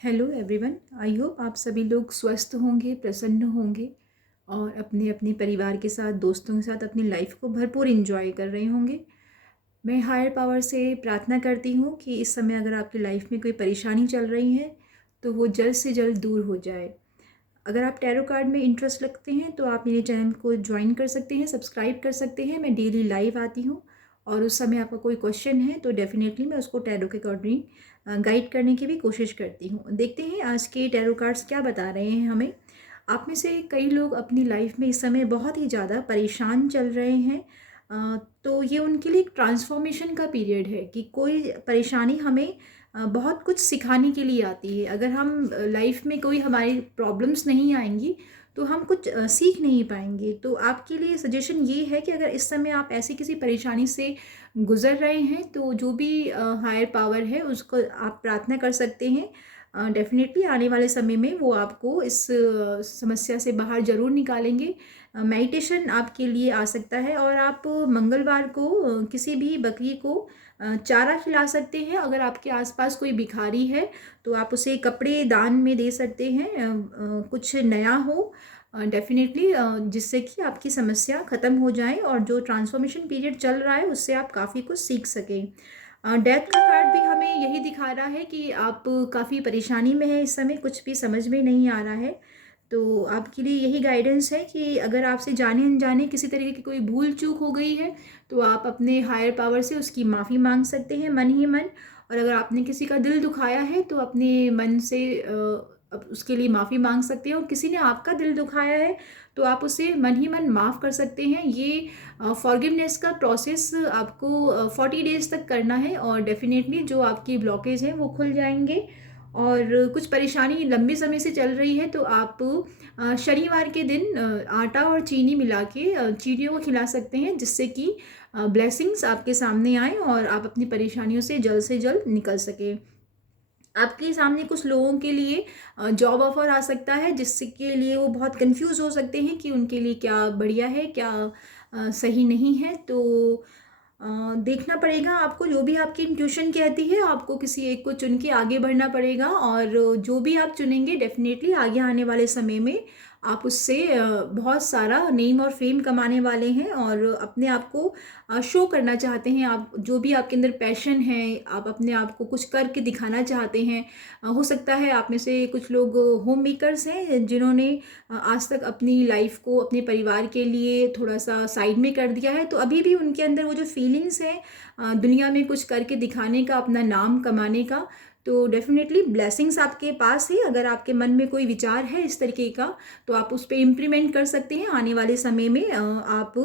Hello everyone. I hope आप सभी लोग स्वस्थ होंगे, प्रसन्न होंगे और अपने अपने परिवार के साथ, दोस्तों के साथ अपनी लाइफ को भरपूर एंजॉय कर रहे होंगे। मैं हायर पावर से प्रार्थना करती हूँ कि इस समय अगर आपकी लाइफ में कोई परेशानी चल रही है तो वो जल्द से जल्द दूर हो जाए। अगर आप टैरो कार्ड में इंटरेस्ट रखते हैं तो आप मेरे चैनल को ज्वाइन कर सकते हैं, सब्सक्राइब कर सकते हैं। मैं डेली लाइव आती हूँ और उस समय आपका कोई क्वेश्चन है तो डेफिनेटली मैं उसको टैरो के अकॉर्डिंग गाइड करने की भी कोशिश करती हूँ। देखते हैं आज के टैरो कार्ड्स क्या बता रहे हैं हमें। आप में से कई लोग अपनी लाइफ में इस समय बहुत ही ज़्यादा परेशान चल रहे हैं। तो ये उनके लिए एक ट्रांसफॉर्मेशन का पीरियड है कि कोई परेशानी हमें बहुत कुछ सिखाने के लिए आती है। अगर हम लाइफ में कोई हमारी प्रॉब्लम्स नहीं आएंगी तो हम कुछ सीख नहीं पाएंगे। तो आपके लिए सजेशन ये है कि अगर इस समय आप ऐसी किसी परेशानी से गुज़र रहे हैं तो जो भी हायर पावर है उसको आप प्रार्थना कर सकते हैं। डेफिनेटली आने वाले समय में वो आपको इस समस्या से बाहर ज़रूर निकालेंगे। मेडिटेशन आपके लिए आ सकता है और आप मंगलवार को किसी भी बकरी को चारा खिला सकते हैं। अगर आपके आसपास कोई भिखारी है तो आप उसे कपड़े दान में दे सकते हैं, कुछ नया हो डेफिनेटली, जिससे कि आपकी समस्या ख़त्म हो जाए और जो ट्रांसफॉर्मेशन पीरियड चल रहा है उससे आप काफ़ी कुछ सीख सकें। डेथ का कार्ड भी हमें यही दिखा रहा है कि आप काफ़ी परेशानी में हैं इस समय, कुछ भी समझ में नहीं आ रहा है। तो आपके लिए यही गाइडेंस है कि अगर आपसे जाने अनजाने किसी तरीके की कोई भूल चूक हो गई है तो आप अपने हायर पावर से उसकी माफ़ी मांग सकते हैं मन ही मन। और अगर आपने किसी का दिल दुखाया है तो अपने मन से उसके लिए माफ़ी मांग सकते हैं। और किसी ने आपका दिल दुखाया है तो आप उसे मन ही मन माफ़ कर सकते हैं। ये फॉरगिवनेस का प्रोसेस आपको 40 डेज तक करना है और डेफिनेटली जो आपकी ब्लॉकेज हैं वो खुल जाएंगे। और कुछ परेशानी लंबे समय से चल रही है तो आप शनिवार के दिन आटा और चीनी मिला के चींटियों को खिला सकते हैं, जिससे कि ब्लेसिंग्स आपके सामने आए और आप अपनी परेशानियों से जल्द निकल सकें। आपके सामने कुछ लोगों के लिए जॉब ऑफर आ सकता है जिससे के लिए वो बहुत कंफ्यूज हो सकते हैं कि उनके लिए क्या बढ़िया है, क्या सही नहीं है। तो देखना पड़ेगा आपको, जो भी आपकी इंट्यूशन कहती है आपको किसी एक को चुन के आगे बढ़ना पड़ेगा। और जो भी आप चुनेंगे डेफिनेटली आगे आने वाले समय में आप उससे बहुत सारा नेम और फेम कमाने वाले हैं और अपने आप को शो करना चाहते हैं। आप जो भी आपके अंदर पैशन है, आप अपने आप को कुछ करके दिखाना चाहते हैं। हो सकता है आप में से कुछ लोग होम मेकर्स हैं जिन्होंने आज तक अपनी लाइफ को अपने परिवार के लिए थोड़ा सा साइड में कर दिया है, तो अभी भी उनके अंदर वो जो फीलिंग्स हैं दुनिया में कुछ करके दिखाने का, अपना नाम कमाने का, तो डेफिनेटली ब्लेसिंग्स आपके पास है। अगर आपके मन में कोई विचार है इस तरीके का तो आप उस पर इम्प्लीमेंट कर सकते हैं। आने वाले समय में आप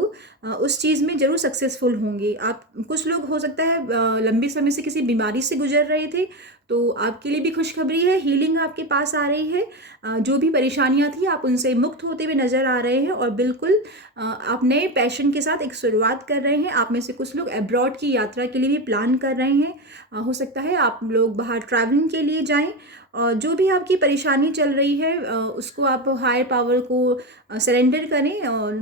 उस चीज़ में ज़रूर सक्सेसफुल होंगे। आप कुछ लोग हो सकता है लंबे समय से किसी बीमारी से गुजर रहे थे तो आपके लिए भी खुशखबरी है, हीलिंग आपके पास आ रही है। जो भी परेशानियां थी आप उनसे मुक्त होते हुए नज़र आ रहे हैं और बिल्कुल आप नए पैशन के साथ एक शुरुआत कर रहे हैं। आप में से कुछ लोग अब्रॉड की यात्रा के लिए भी प्लान कर रहे हैं। हो सकता है आप लोग बाहर ट्रैवलिंग के लिए जाएं। और जो भी आपकी परेशानी चल रही है उसको आप हायर पावर को सरेंडर करें और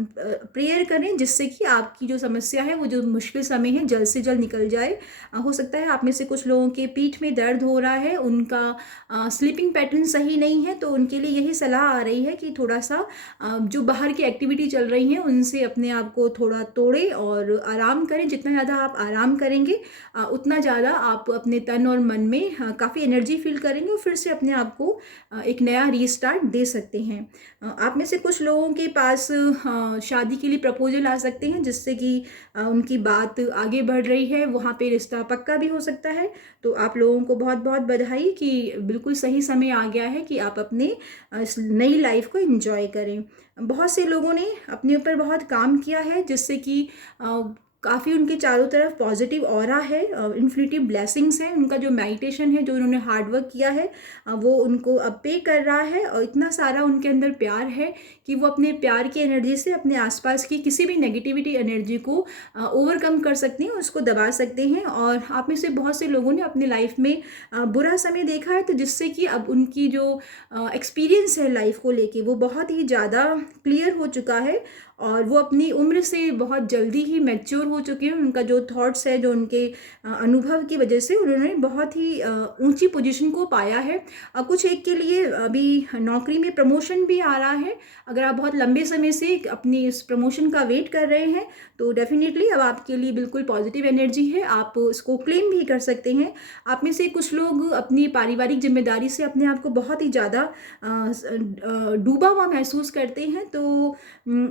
प्रेयर करें, जिससे कि आपकी जो समस्या है, वो जो मुश्किल समय है, जल्द से जल्द निकल जाए। हो सकता है आप में से कुछ लोगों के पीठ में दर्द हो रहा है, उनका स्लीपिंग पैटर्न सही नहीं है, तो उनके लिए यही सलाह आ रही है कि थोड़ा सा जो बाहर की एक्टिविटी चल रही है उनसे अपने आप को थोड़ा तोड़ें और आराम करें। जितना ज़्यादा आप आराम करेंगे उतना ज़्यादा आप अपने तन और मन में काफ़ी एनर्जी फील करेंगे और फिर से अपने आप को एक नया रीस्टार्ट दे सकते हैं। आप में से कुछ लोगों के पास शादी के लिए प्रपोजल आ सकते हैं, जिससे कि उनकी बात आगे बढ़ रही है, वहाँ पे रिश्ता पक्का भी हो सकता है। तो आप लोगों को बहुत बहुत बधाई कि बिल्कुल सही समय आ गया है कि आप अपने इस नई लाइफ को एंजॉय करें। बहुत से लोगों ने अपने ऊपर बहुत काम किया है जिससे कि काफ़ी उनके चारों तरफ पॉजिटिव ऑरा है, इन्फिनिटी ब्लेसिंग्स हैं। उनका जो मेडिटेशन है, जो उन्होंने हार्ड वर्क किया है, वो उनको अब पे कर रहा है और इतना सारा उनके अंदर प्यार है कि वो अपने प्यार की एनर्जी से अपने आसपास की किसी भी नेगेटिविटी एनर्जी को ओवरकम कर सकते हैं, उसको दबा सकते हैं। और आप में से बहुत से लोगों ने अपनी लाइफ में बुरा समय देखा है, तो जिससे कि अब उनकी जो एक्सपीरियंस है लाइफ को लेके वो बहुत ही ज़्यादा क्लियर हो चुका है और वो अपनी उम्र से बहुत जल्दी ही मैच्योर हो चुके हैं। उनका जो थॉट्स है, जो उनके अनुभव की वजह से उन्होंने बहुत ही ऊंची पोजीशन को पाया है। कुछ एक के लिए अभी नौकरी में प्रमोशन भी आ रहा है। अगर आप बहुत लंबे समय से अपनी इस प्रमोशन का वेट कर रहे हैं तो डेफिनेटली अब आपके लिए बिल्कुल पॉजिटिव एनर्जी है, आप इसको क्लेम भी कर सकते हैं। आप में से कुछ लोग अपनी पारिवारिक जिम्मेदारी से अपने आप को बहुत ही ज़्यादा डूबा हुआ महसूस करते हैं। तो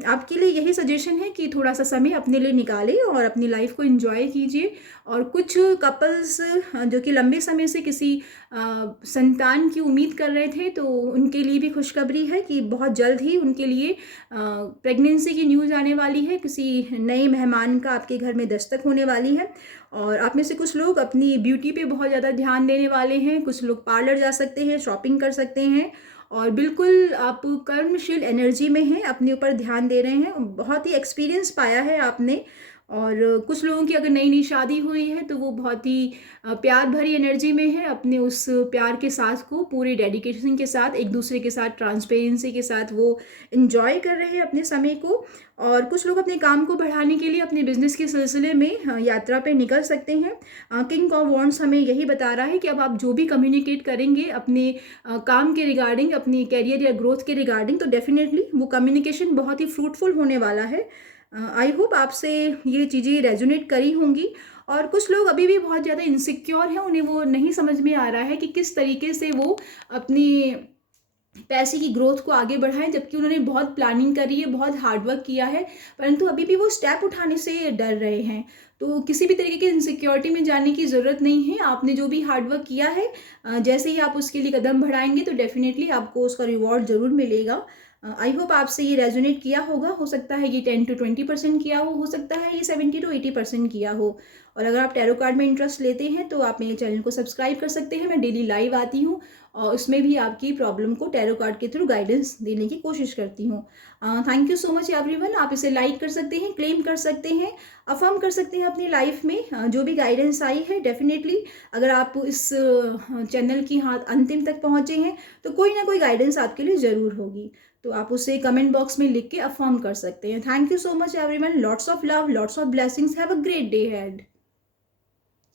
आपके लिए यही सजेशन है कि थोड़ा सा समय अपने लिए निकालें और अपनी लाइफ को एंजॉय कीजिए। और कुछ कपल्स जो कि लंबे समय से किसी संतान की उम्मीद कर रहे थे, तो उनके लिए भी खुशखबरी है कि बहुत जल्द ही उनके लिए प्रेगनेंसी की न्यूज़ आने वाली है। किसी नए मेहमान का आपके घर में दस्तक होने वाली है। और आप में से कुछ लोग अपनी ब्यूटी पे बहुत ज़्यादा ध्यान देने वाले हैं। कुछ लोग पार्लर जा सकते हैं, शॉपिंग कर सकते हैं और बिल्कुल आप कर्मशील एनर्जी में हैं, अपने ऊपर ध्यान दे रहे हैं। बहुत ही एक्सपीरियंस पाया है आपने। और कुछ लोगों की अगर नई नई शादी हुई है तो वो बहुत ही प्यार भरी एनर्जी में है, अपने उस प्यार के साथ को पूरे डेडिकेशन के साथ, एक दूसरे के साथ ट्रांसपेरेंसी के साथ वो इन्जॉय कर रहे हैं अपने समय को। और कुछ लोग अपने काम को बढ़ाने के लिए अपने बिजनेस के सिलसिले में यात्रा पे निकल सकते हैं। किंग ऑफ वॉन्ड्स हमें यही बता रहा है कि अब आप जो भी कम्युनिकेट करेंगे अपने काम के रिगार्डिंग, अपनी कैरियर या ग्रोथ के रिगार्डिंग, तो डेफिनेटली वो कम्युनिकेशन बहुत ही फ्रूटफुल होने वाला है। आई होप आपसे ये चीज़ें रेजोनेट करी होंगी। और कुछ लोग अभी भी बहुत ज़्यादा इनसिक्योर हैं, उन्हें वो नहीं समझ में आ रहा है कि किस तरीके से वो अपनी पैसे की ग्रोथ को आगे बढ़ाएं, जबकि उन्होंने बहुत प्लानिंग करी है, बहुत हार्डवर्क किया है, परंतु अभी भी वो स्टेप उठाने से डर रहे हैं। तो किसी भी तरीके की इनसिक्योरिटी में जाने की ज़रूरत नहीं है। आपने जो भी हार्डवर्क किया है, जैसे ही आप उसके लिए कदम बढ़ाएंगे तो डेफिनेटली आपको उसका रिवॉर्ड ज़रूर मिलेगा। आई होप आपसे ये रेजोनेट किया होगा। हो सकता है ये 10 to 20% किया हो सकता है ये 70 to 80% किया हो। और अगर आप टैरो कार्ड में इंटरेस्ट लेते हैं तो आप मेरे चैनल को सब्सक्राइब कर सकते हैं। मैं डेली लाइव आती हूँ और उसमें भी आपकी प्रॉब्लम को टैरो कार्ड के थ्रू गाइडेंस देने की कोशिश करती हूँ। Thank you so much everyone. आप इसे लाइक कर सकते हैं, क्लेम कर सकते हैं, अफर्म कर सकते हैं अपनी लाइफ में। जो भी गाइडेंस आई है डेफिनेटली अगर आप इस चैनल की हाथ अंतिम तक पहुँचे हैं तो कोई ना कोई गाइडेंस आपके लिए ज़रूर होगी। तो आप उसे कमेंट बॉक्स में लिख के अफर्म कर सकते हैं। Thank you so much everyone. Lots of love, lots of blessings. Have a great day head.